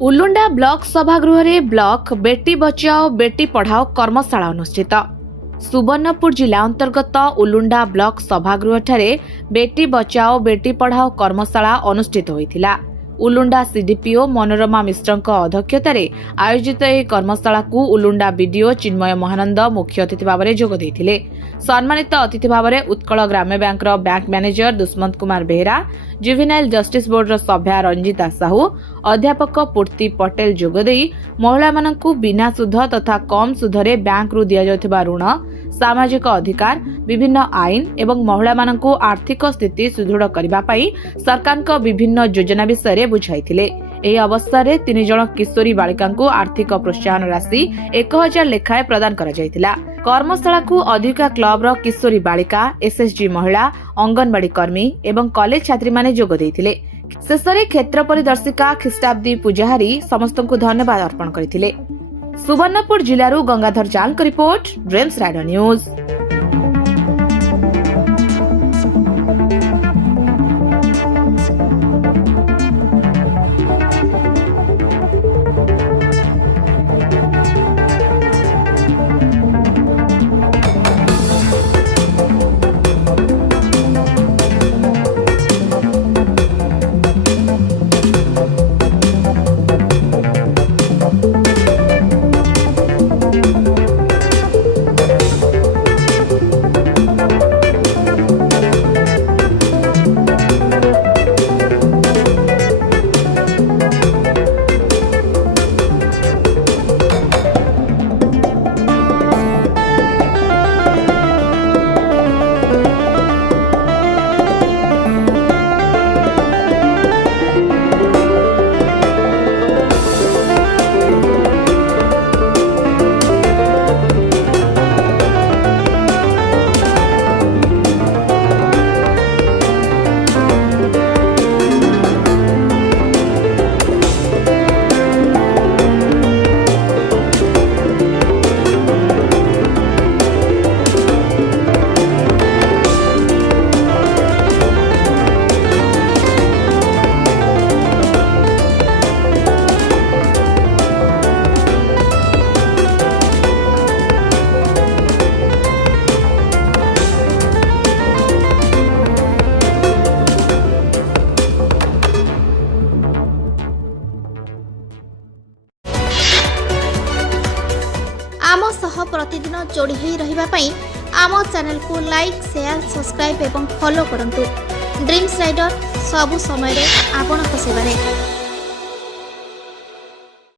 Ulunda block सभागृह रे block Beti Bachao Beti Padhao कर्मशाला अनुष्ठित। Subarnapur जिला अंतर्गत उलुंडा ब्लॉक सभागृह ठारे बेटी बचाओ बेटी पढ़ाओ कर्मशाला अनुष्ठित होइथिला। उलुंडा सीडीपीओ मनोरमा मिश्रଙ୍କ अध्यक्षतार आयोजित यह कर्मशाला को उलुंडा बीडीओ चिन्मय महानंद मुख्य अतिथि भाव में जोग देइथिले। सम्मानित अतिथि भाव में Utkal Gramya bank bank manager Dushmant Kumar Behera, juvenile justice board सभ्या रंजिता साहू, अध्यापक पूर्ति पटेल जोगदे महिला मानकु बिना सुध तथा कम सुधरे बैंक रु दिया जाउथिबा ऋण, सामाजिक अधिकार, विभिन्न आईन एवं महिला मानकु आर्थिक स्थिति सुदृढ़ करबा पई सरकारक विभिन्न योजना विषय बुझाइथिले। एही अवसर में 3 जन किशोरी बालिका को आर्थिक प्रोत्साहन राशि 1000 लेखाएं प्रदान करा जायतिला। कर्मशाला को अधिका क्लब रो किशोरी बालिका, एसएसजी महिला, अंगनवाड़ी कर्मी एवं कॉलेज छात्री माने जोग देइथिले। शेषरे क्षेत्र परिदर्शिका ख्रीष्टाब्दी पूजाहारी समस्त को धन्यवाद अर्पण करथिले। सुवर्णपुर जिल्लारू गंगाधर जालको रिपोर्ट, ड्रीम्स राइडर न्यूज। आम सह प्रतिदिन जोड़ी होई रहिबा पई आम चैनल को लाइक, शेयर, सब्सक्राइब एवं फॉलो करंतु। ड्रीम्स राइडर सबु समय रे आपन को सेवा रे।